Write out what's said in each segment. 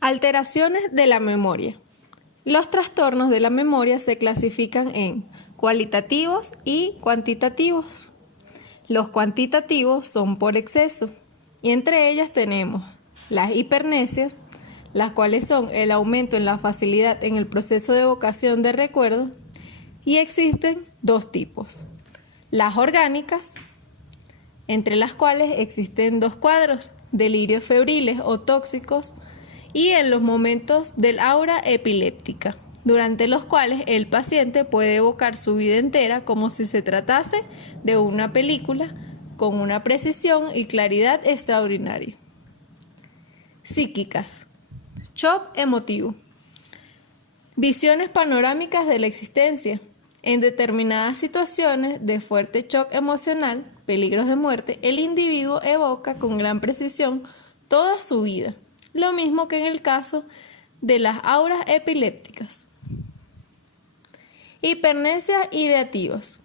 Alteraciones de la memoria. Los trastornos de la memoria se clasifican en cualitativos y cuantitativos. Los cuantitativos son por exceso y entre ellas tenemos las hipernesias, las cuales son el aumento en la facilidad en el proceso de evocación de recuerdos, y existen dos tipos: las orgánicas, entre las cuales existen dos cuadros: delirios febriles o tóxicos, y en los momentos del aura epiléptica, durante los cuales el paciente puede evocar su vida entera como si se tratase de una película, con una precisión y claridad extraordinaria. Psíquicas. Shock emotivo. Visiones panorámicas de la existencia. En determinadas situaciones de fuerte shock emocional, peligros de muerte, el individuo evoca con gran precisión toda su vida, lo mismo que en el caso de las auras epilépticas. Hipernesias ideativas.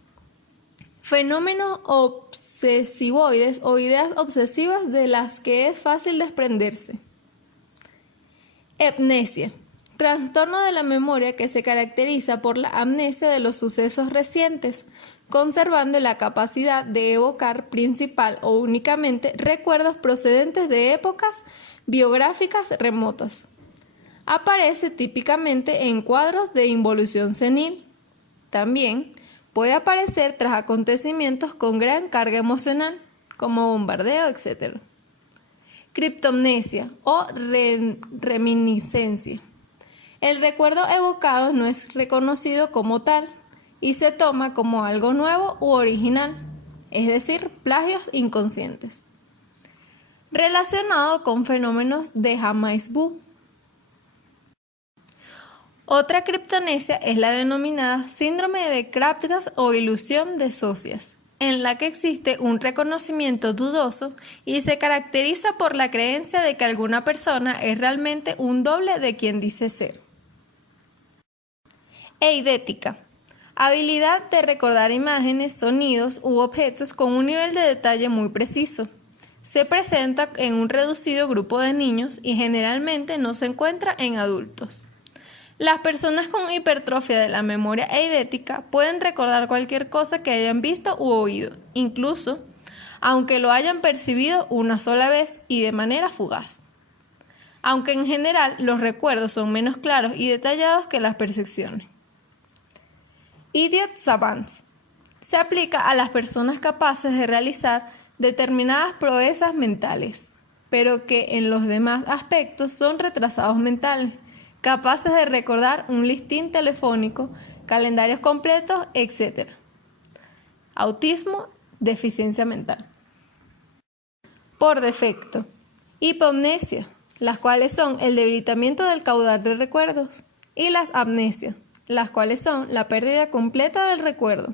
Fenómenos obsesivoides o ideas obsesivas de las que es fácil desprenderse. Amnesia. Trastorno de la memoria que se caracteriza por la amnesia de los sucesos recientes, conservando la capacidad de evocar principal o únicamente recuerdos procedentes de épocas biográficas remotas. Aparece típicamente en cuadros de involución senil. También puede aparecer tras acontecimientos con gran carga emocional, como bombardeo, etc. Criptomnesia o reminiscencia. El recuerdo evocado no es reconocido como tal y se toma como algo nuevo u original, es decir, plagios inconscientes. Relacionado con fenómenos de Hameisbu. Otra criptonesia es la denominada síndrome de Krapfts o ilusión de socias, en la que existe un reconocimiento dudoso y se caracteriza por la creencia de que alguna persona es realmente un doble de quien dice ser. Eidética. Habilidad de recordar imágenes, sonidos u objetos con un nivel de detalle muy preciso. Se presenta en un reducido grupo de niños y generalmente no se encuentra en adultos. Las personas con hipertrofia de la memoria eidética pueden recordar cualquier cosa que hayan visto u oído, incluso aunque lo hayan percibido una sola vez y de manera fugaz. Aunque en general los recuerdos son menos claros y detallados que las percepciones. Idiot savants. Se aplica a las personas capaces de realizar determinadas proezas mentales, pero que en los demás aspectos son retrasados mentales, capaces de recordar un listín telefónico, calendarios completos, etc. Autismo, deficiencia mental. Por defecto. Hipomnesia, las cuales son el debilitamiento del caudal de recuerdos, y las amnesias, las cuales son la pérdida completa del recuerdo.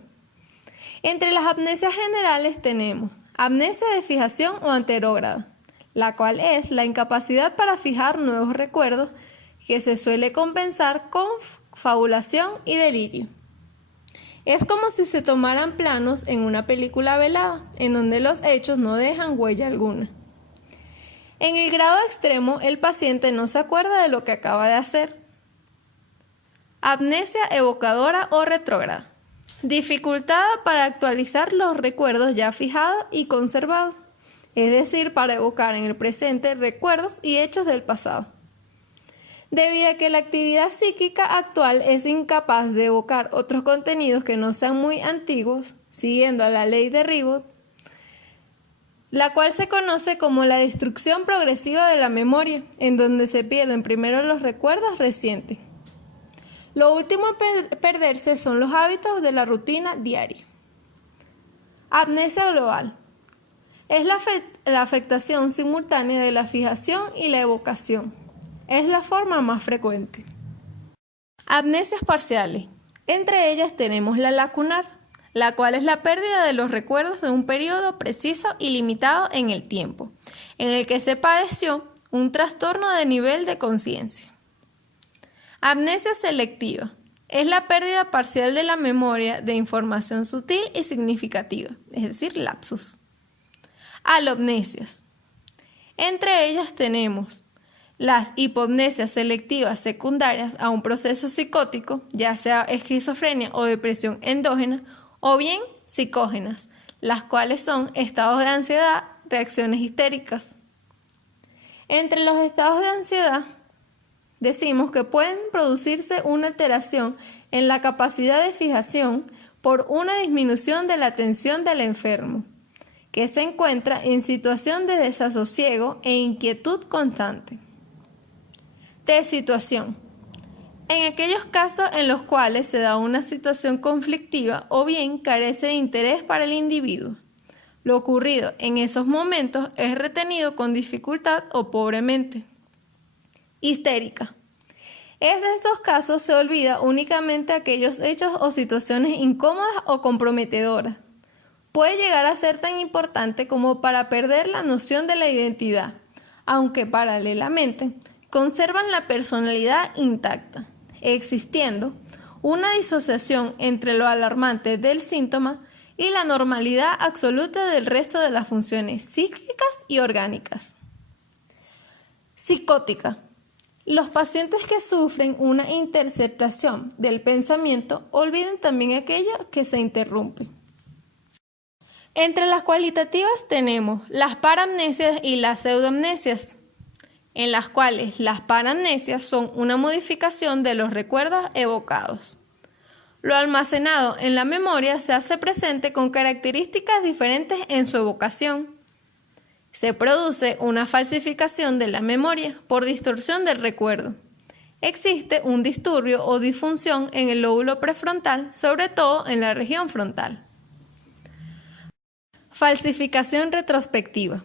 Entre las amnesias generales tenemos amnesia de fijación o anterógrada, la cual es la incapacidad para fijar nuevos recuerdos que se suele compensar con fabulación y delirio. Es como si se tomaran planos en una película velada, en donde los hechos no dejan huella alguna. En el grado extremo, el paciente no se acuerda de lo que acaba de hacer. Amnesia evocadora o retrógrada. Dificultad para actualizar los recuerdos ya fijados y conservados, es decir, para evocar en el presente recuerdos y hechos del pasado. Debido a que la actividad psíquica actual es incapaz de evocar otros contenidos que no sean muy antiguos, siguiendo a la ley de Ribot, la cual se conoce como la destrucción progresiva de la memoria, en donde se pierden primero los recuerdos recientes. Lo último en perderse son los hábitos de la rutina diaria. Amnesia global. Es la afectación simultánea de la fijación y la evocación. Es la forma más frecuente. Amnesias parciales. Entre ellas tenemos la lacunar, la cual es la pérdida de los recuerdos de un periodo preciso y limitado en el tiempo, en el que se padeció un trastorno de nivel de conciencia. Amnesia selectiva. Es la pérdida parcial de la memoria de información sutil y significativa, es decir, lapsus. Alopnesias. Entre ellas tenemos Las hipomnesias selectivas secundarias a un proceso psicótico, ya sea esquizofrenia o depresión endógena, o bien psicógenas, las cuales son estados de ansiedad, reacciones histéricas. Entre los estados de ansiedad, decimos que pueden producirse una alteración en la capacidad de fijación por una disminución de la atención del enfermo, que se encuentra en situación de desasosiego e inquietud constante. De situación. En aquellos casos en los cuales se da una situación conflictiva o bien carece de interés para el individuo. Lo ocurrido en esos momentos es retenido con dificultad o pobremente. Histérica. En estos casos se olvida únicamente aquellos hechos o situaciones incómodas o comprometedoras. Puede llegar a ser tan importante como para perder la noción de la identidad, aunque paralelamente conservan la personalidad intacta, existiendo una disociación entre lo alarmante del síntoma y la normalidad absoluta del resto de las funciones psíquicas y orgánicas. Psicótica. Los pacientes que sufren una interceptación del pensamiento olvidan también aquello que se interrumpe. Entre las cualitativas tenemos las paramnesias y las pseudoamnesias, en las cuales las paramnesias son una modificación de los recuerdos evocados. Lo almacenado en la memoria se hace presente con características diferentes en su evocación. Se produce una falsificación de la memoria por distorsión del recuerdo. Existe un disturbio o disfunción en el lóbulo prefrontal, sobre todo en la región frontal. Falsificación retrospectiva.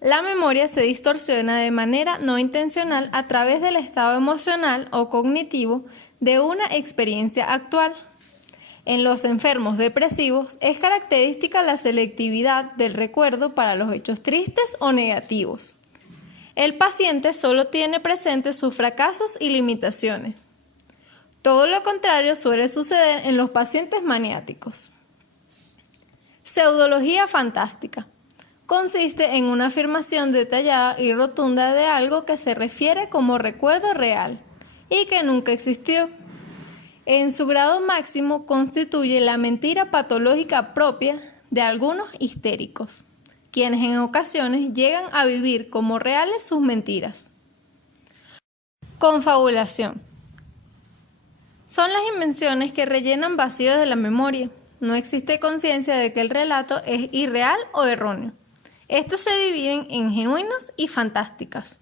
La memoria se distorsiona de manera no intencional a través del estado emocional o cognitivo de una experiencia actual. En los enfermos depresivos es característica la selectividad del recuerdo para los hechos tristes o negativos. El paciente solo tiene presentes sus fracasos y limitaciones. Todo lo contrario suele suceder en los pacientes maniáticos. Pseudología fantástica. Consiste en una afirmación detallada y rotunda de algo que se refiere como recuerdo real y que nunca existió. En su grado máximo constituye la mentira patológica propia de algunos histéricos, quienes en ocasiones llegan a vivir como reales sus mentiras. Confabulación. Son las invenciones que rellenan vacíos de la memoria. No existe conciencia de que el relato es irreal o erróneo. Estas se dividen en genuinas y fantásticas.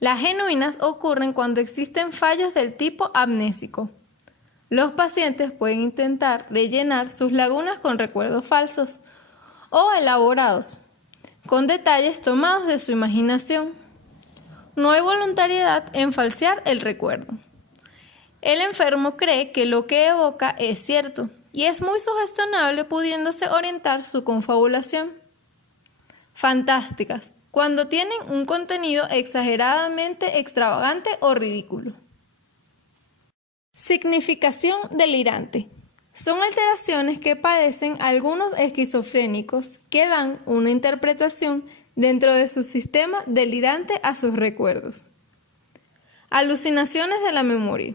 Las genuinas ocurren cuando existen fallos del tipo amnésico. Los pacientes pueden intentar rellenar sus lagunas con recuerdos falsos o elaborados, con detalles tomados de su imaginación. No hay voluntariedad en falsear el recuerdo. El enfermo cree que lo que evoca es cierto y es muy sugestionable, pudiéndose orientar su confabulación. Fantásticas, cuando tienen un contenido exageradamente extravagante o ridículo. Significación delirante. Son alteraciones que padecen algunos esquizofrénicos que dan una interpretación dentro de su sistema delirante a sus recuerdos. Alucinaciones de la memoria.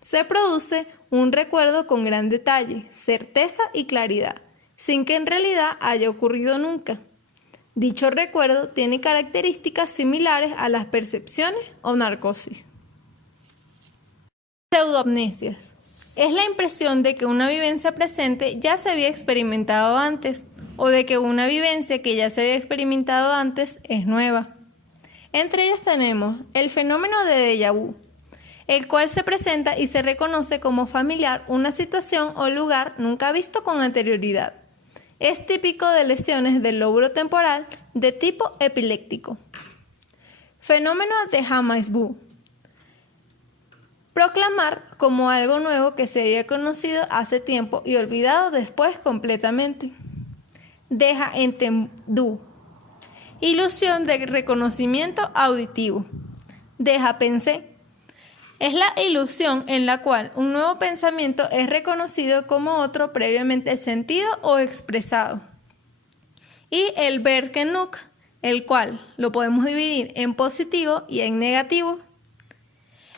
Se produce un recuerdo con gran detalle, certeza y claridad, sin que en realidad haya ocurrido nunca. Dicho recuerdo tiene características similares a las percepciones o narcosis. Pseudoamnesias. Es la impresión de que una vivencia presente ya se había experimentado antes o de que una vivencia que ya se había experimentado antes es nueva. Entre ellas tenemos el fenómeno de déjà vu, el cual se presenta y se reconoce como familiar una situación o lugar nunca visto con anterioridad. Es típico de lesiones del lóbulo temporal de tipo epiléptico. Fenómeno de Hammersburg. Proclamar como algo nuevo que se había conocido hace tiempo y olvidado después completamente. Deja entendu. Ilusión de reconocimiento auditivo. Deja pensé. Es la ilusión en la cual un nuevo pensamiento es reconocido como otro previamente sentido o expresado. Y el Verkennung el cual lo podemos dividir en positivo y en negativo.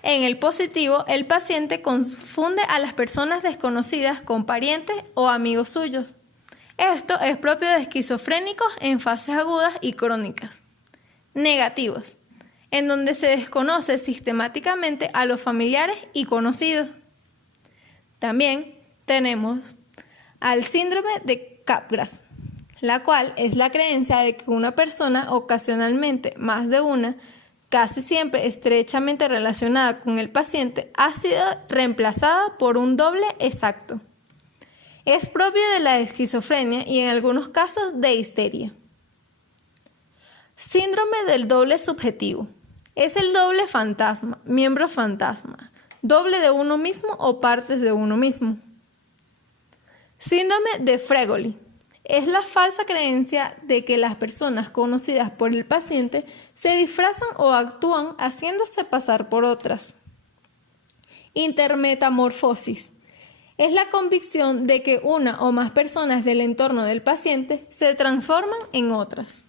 En el positivo, el paciente confunde a las personas desconocidas con parientes o amigos suyos. Esto es propio de esquizofrénicos en fases agudas y crónicas. Negativos, en donde se desconoce sistemáticamente a los familiares y conocidos. También tenemos al síndrome de Capgras, la cual es la creencia de que una persona, ocasionalmente más de una, casi siempre estrechamente relacionada con el paciente, ha sido reemplazada por un doble exacto. Es propio de la esquizofrenia y en algunos casos de histeria. Síndrome del doble subjetivo. Es el doble fantasma, miembro fantasma, doble de uno mismo o partes de uno mismo. Síndrome de Fregoli. Es la falsa creencia de que las personas conocidas por el paciente se disfrazan o actúan haciéndose pasar por otras. Intermetamorfosis. Es la convicción de que una o más personas del entorno del paciente se transforman en otras.